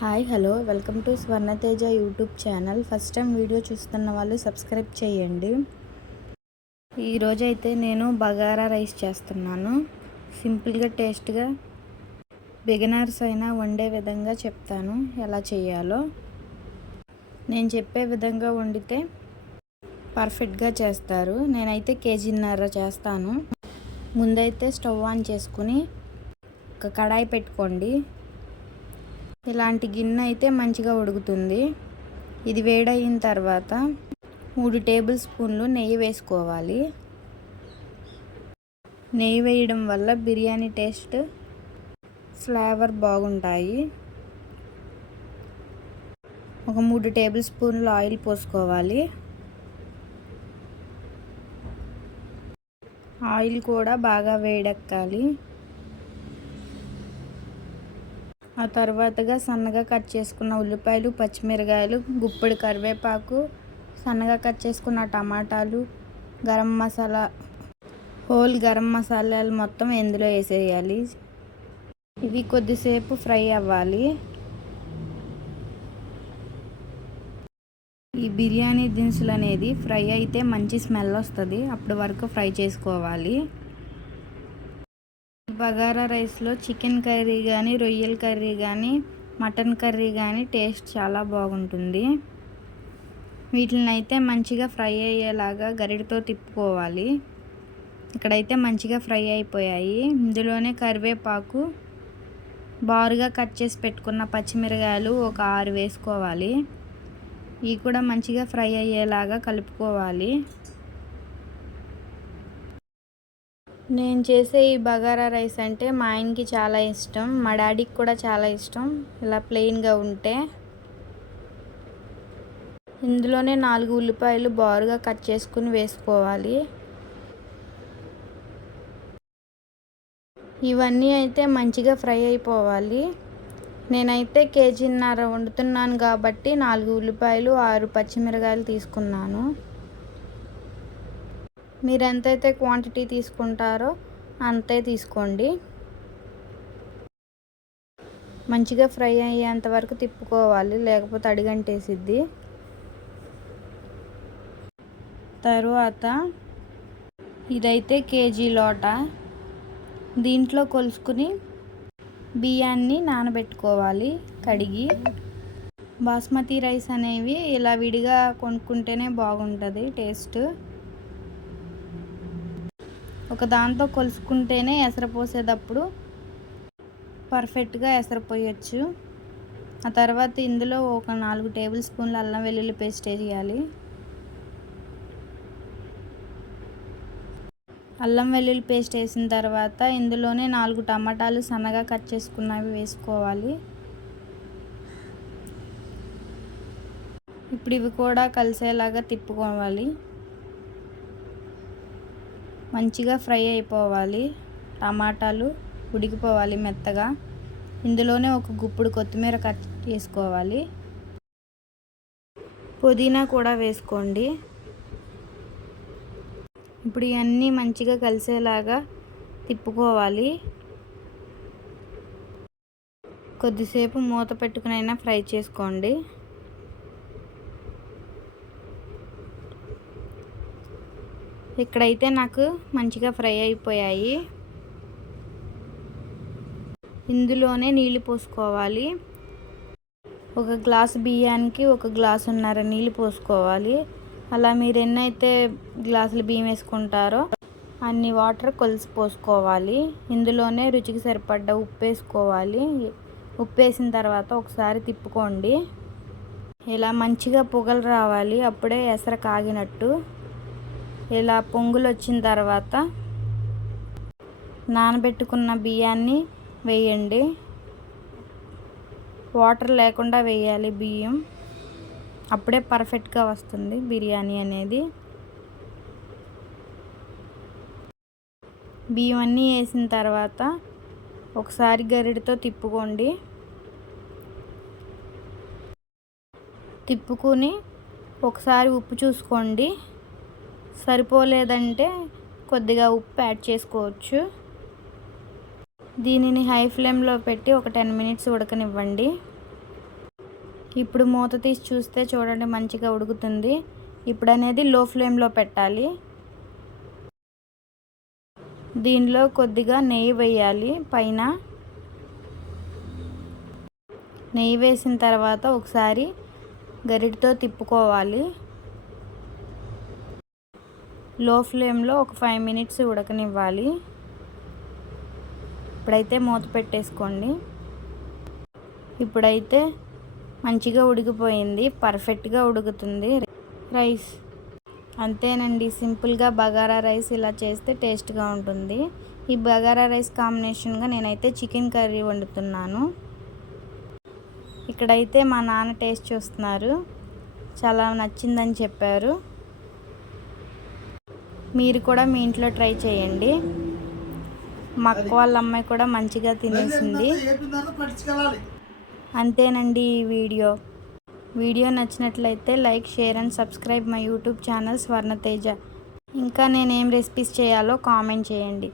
Hi hello welcome to Swarnateja YouTube channel. First time video చూస్తున్న వాళ్ళు subscribe చేయండి. ఈరోజైతే నేను బగారా రైస్ చేస్తున్నాను. సింపుల్గా టేస్ట్గా బిగినర్స్ అయినా వండే విధంగా చెప్తాను ఎలా చేయాలో. నేను చెప్పే విధంగా వండితే పర్ఫెక్ట్గా చేస్తారు. నేనైతే కేజీన్నర చేస్తాను. ముందైతే స్టవ్ ఆన్ చేసుకుని ఒక కడాయి పెట్టుకోండి. ఇలాంటి గిన్నె అయితే మంచిగా ఉడుకుతుంది. ఇది వేడయిన తర్వాత 3 టేబుల్ స్పూన్లు నెయ్యి వేసుకోవాలి. నెయ్యి వేయడం వల్ల బిర్యానీ టేస్ట్ ఫ్లేవర్ బాగుంటాయి. ఒక 3 టేబుల్ స్పూన్లు ఆయిల్ పోసుకోవాలి. ఆయిల్ కూడా బాగా వేడెక్కాలి. ఆ తర్వాతగా సన్నగా కట్ చేసుకున్న ఉల్లిపాయలు, పచ్చిమిరకాయలు, గుప్పెడు కరివేపాకు, సన్నగా కట్ చేసుకున్న టమాటాలు, గరం మసాలా, హోల్ గరం మసాలాలు మొత్తం ఇందులో వేసేయాలి. ఇవి కొద్దిసేపు ఫ్రై అవ్వాలి. ఈ బిర్యానీ దినుసులు అనేది ఫ్రై అయితే మంచి స్మెల్ వస్తుంది. అప్పటి వరకు ఫ్రై చేసుకోవాలి. బగారా రైస్లో చికెన్ కర్రీ కానీ, రొయ్యల కర్రీ కానీ, మటన్ కర్రీ కానీ టేస్ట్ చాలా బాగుంటుంది. వీటిని అయితే మంచిగా ఫ్రై అయ్యేలాగా గరిటతో తిప్పుకోవాలి. ఇక్కడైతే మంచిగా ఫ్రై అయిపోయాయి. ఇందులోనే కరివేపాకు, బారుగా కట్ చేసి పెట్టుకున్న పచ్చిమిరకాయలు ఒక 6 వేసుకోవాలి. ఇవి కూడా మంచిగా ఫ్రై అయ్యేలాగా కలుపుకోవాలి. నేను చేసే ఈ బగారా రైస్ అంటే మా ఆయనకి చాలా ఇష్టం, మా డాడీకి కూడా చాలా ఇష్టం. ఇలా ప్లెయిన్గా ఉంటే ఇందులోనే 4 ఉల్లిపాయలు బారుగా కట్ చేసుకుని వేసుకోవాలి. ఇవన్నీ అయితే మంచిగా ఫ్రై అయిపోవాలి. నేనైతే కేజీన్నర వండుతున్నాను కాబట్టి 4 ఉల్లిపాయలు, 6 పచ్చిమిరకాయలు తీసుకున్నాను. మీరు ఎంతైతే క్వాంటిటీ తీసుకుంటారో అంతే తీసుకోండి. మంచిగా ఫ్రై అయ్యేంత వరకు తిప్పుకోవాలి, లేకపోతే అడిగంటేసిద్ది. తరువాత ఇదైతే కేజీ లోట. దీంట్లో కొలుసుకుని బియ్యాన్ని నానబెట్టుకోవాలి కడిగి. బాస్మతి రైస్ అనేవి ఇలా విడిగా కొనుక్కుంటేనే బాగుంటుంది టేస్ట్. ఒక దాంతో కొలుసుకుంటేనే ఎసరు పోసేటప్పుడు పర్ఫెక్ట్గా ఎసరు పోయొచ్చు. ఆ తర్వాత ఇందులో ఒక 4 టేబుల్ స్పూన్ల అల్లం వెల్లుల్లి పేస్ట్ వేయాలి. అల్లం వెల్లుల్లి పేస్ట్ వేసిన తర్వాత ఇందులోనే 4 టమాటాలు సన్నగా కట్ చేసుకున్నవి వేసుకోవాలి. ఇప్పుడు ఇవి కూడా కలిసేలాగా తిప్పుకోవాలి. మంచిగా ఫ్రై అయిపోవాలి. టమాటాలు ఉడికిపోవాలి మెత్తగా. ఇందులోనే ఒక గుప్పుడు కొత్తిమీర కట్ చేసుకోవాలి. పుదీనా కూడా వేసుకోండి. ఇప్పుడు ఇవన్నీ మంచిగా కలిసేలాగా తిప్పుకోవాలి. కొద్దిసేపు మూత పెట్టుకునైనా ఫ్రై చేసుకోండి. ఇక్కడైతే నాకు మంచిగా ఫ్రై అయిపోయాయి. ఇందులోనే నీళ్ళు పోసుకోవాలి. ఒక గ్లాసు బియ్యానికి 1 గ్లాసున్నర నీళ్ళు పోసుకోవాలి. అలా మీరు ఎన్నైతే గ్లాసులు బియ్యం వేసుకుంటారో అన్ని వాటర్ కొలిసి పోసుకోవాలి. ఇందులోనే రుచికి సరిపడ్డ ఉప్పు వేసుకోవాలి. ఉప్పు వేసిన తర్వాత ఒకసారి తిప్పుకోండి. ఇలా మంచిగా పొగలు రావాలి, అప్పుడే ఎసరు కాగినట్టు. ఇలా పొంగులు వచ్చిన తర్వాత నానబెట్టుకున్న బియ్యాన్ని వేయండి. వాటర్ లేకుండా వేయాలి బియ్యం, అప్పుడే పర్ఫెక్ట్గా వస్తుంది బిర్యానీ అనేది. బియ్యం అన్నీ వేసిన తర్వాత ఒకసారి గరిటతో తిప్పుకోండి. తిప్పుకుని ఒకసారి ఉప్పు చూసుకోండి. సరిపోలేదంటే కొద్దిగా ఉప్పు యాడ్ చేసుకోవచ్చు. దీనిని హై ఫ్లేమ్లో పెట్టి ఒక 10 మినిట్స్ ఉడకనివ్వండి. ఇప్పుడు మూత తీసి చూస్తే చూడండి మంచిగా ఉడుకుతుంది. ఇప్పుడు అనేది లో ఫ్లేమ్లో పెట్టాలి. దీనిలో కొద్దిగా నెయ్యి వేయాలి. పైన నెయ్యి వేసిన తర్వాత ఒకసారి గరిటతో తిప్పుకోవాలి. లో ఫ్లేమ్లో ఒక 5 మినిట్స్ ఉడకనివ్వాలి. ఇప్పుడైతే మూత పెట్టేసుకోండి. ఇప్పుడైతే మంచిగా ఉడికిపోయింది, పర్ఫెక్ట్గా ఉడుకుతుంది రైస్. అంతేనండి, సింపుల్గా బగారా రైస్ ఇలా చేస్తే టేస్ట్గా ఉంటుంది. ఈ బగారా రైస్ కాంబినేషన్గా నేనైతే చికెన్ కర్రీ వండుతున్నాను. ఇక్కడైతే మా నాన్న టేస్ట్ చూస్తున్నారు, చాలా నచ్చిందని చెప్పారు. మీరు కూడా మీ ఇంట్లో ట్రై చేయండి. మా అక్క వాళ్ళ అమ్మాయి కూడా మంచిగా తినేసింది. అంతేనండి ఈ వీడియో నచ్చినట్లయితే like, share and subscribe my YouTube channel Swarnateja. ఇంకా నేనేం రెసిపీస్ చేయాలో కామెంట్ చేయండి.